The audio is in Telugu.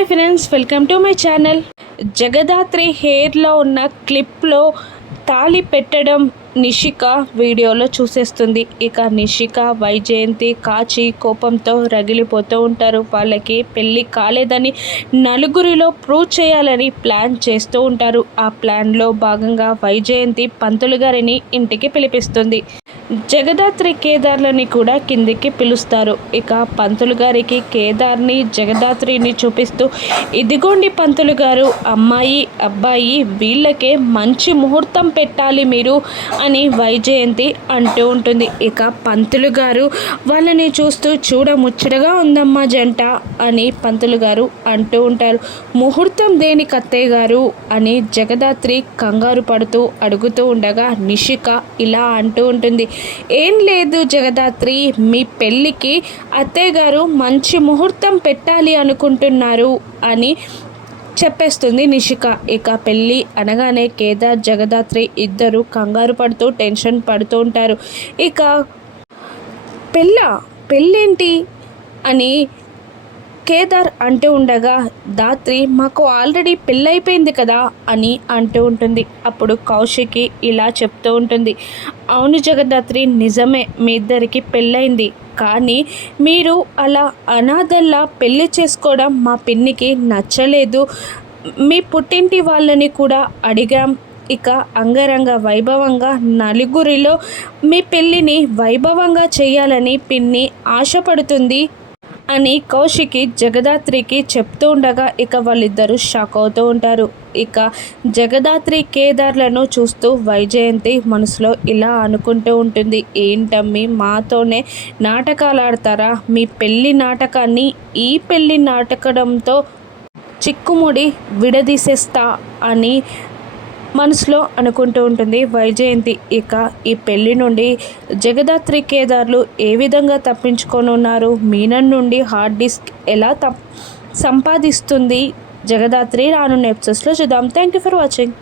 Hi friends welcome to my channel. Jagadhatri హెయిర్లో ఉన్న క్లిప్లో తాళి పెట్టడం నిషిక వీడియోలో చూసేస్తుంది. ఇక నిషిక వైజయంతి కాచి కోపంతో రగిలిపోతూ ఉంటారు. వాళ్ళకి పెళ్ళి కాలేదని నలుగురిలో ప్రూవ్ చేయాలని ప్లాన్ చేస్తూ ఉంటారు. ఆ ప్లాన్లో భాగంగా వైజయంతి పంతులు గారిని ఇంటికి పిలిపిస్తుంది. జగదాత్రి కేదార్లని కూడా కిందికి పిలుస్తారు. ఇక పంతులు గారికి కేదార్ని జగదాత్రిని చూపిస్తూ ఇదిగోండి పంతులు గారు అమ్మాయి అబ్బాయి వీళ్ళకే మంచి ముహూర్తం పెట్టాలి మీరు అని వైజయంతి అంటూ ఉంటుంది. ఇక పంతులు గారు వాళ్ళని చూస్తూ చూడముచ్చటగా ఉందమ్మా జంట అని పంతులు గారు అంటూ ఉంటారు. ముహూర్తం దేని కత్తయ్య గారు? అని జగదాత్రి కంగారు పడుతూ అడుగుతూ ఉండగా నిషిక ఇలా అంటూ ఉంటుంది. ఏం లేదు జగదాత్రి మీ పెళ్ళికి అత్తయ్య గారు మంచి ముహూర్తం పెట్టాలి అనుకుంటున్నారు అని చెప్పేస్తుంది నిషిక. ఇక పెళ్ళి అనగానే కేదార్ జగదాత్రి ఇద్దరు కంగారు పడుతూ టెన్షన్ పడుతూ ఉంటారు. ఇక పెళ్ళ? పెళ్ళేంటి? అని కేదార్ అంటూ ఉండగా దాత్రి మాకు ఆల్రెడీ పెళ్ళైపోయింది కదా అని అంటూ ఉంటుంది. అప్పుడు కౌశికి ఇలా చెప్తూ ఉంటుంది అవును జగదాత్రి నిజమే మీ ఇద్దరికి పెళ్ళైంది కానీ మీరు అలా అనాథల్లా పెళ్ళి చేసుకోవడం మా పిన్నికి నచ్చలేదు. మీ పుట్టింటి వాళ్ళని కూడా అడిగాం. ఇక అంగరంగ వైభవంగా నలుగురిలో మీ పెళ్ళిని వైభవంగా చేయాలని పిన్ని ఆశపడుతుంది. అని కౌశికి జగదాత్రికి చెప్తూ ఉండగా ఇక వాళ్ళిద్దరూ షాక్ అవుతూ ఉంటారు. ఇక జగదాత్రి కేదార్లను చూస్తూ వైజయంతి మనసులో ఇలా అనుకుంటూ ఉంటుంది. ఏంటమ్మి మాతోనే నాటకాలు ఆడతారా మీ పెళ్ళి నాటకాన్ని ఈ పెళ్ళి నాటకడంతో చిక్కుముడి విడదీసేస్తా అని మనసులో అనుకుంటూ ఉంటుంది వైజయంతి ఇక ఈ పెళ్ళి నుండి జగదాత్రి కేదార్లు ఏ విధంగా తప్పించుకొనున్నారు? మీనన్ నుండి హార్డ్ డిస్క్ ఎలా తప్ సంపాదిస్తుంది? జగదాత్రి రానున్న ఎపిసోడ్స్లో చూద్దాం. Thank you for watching.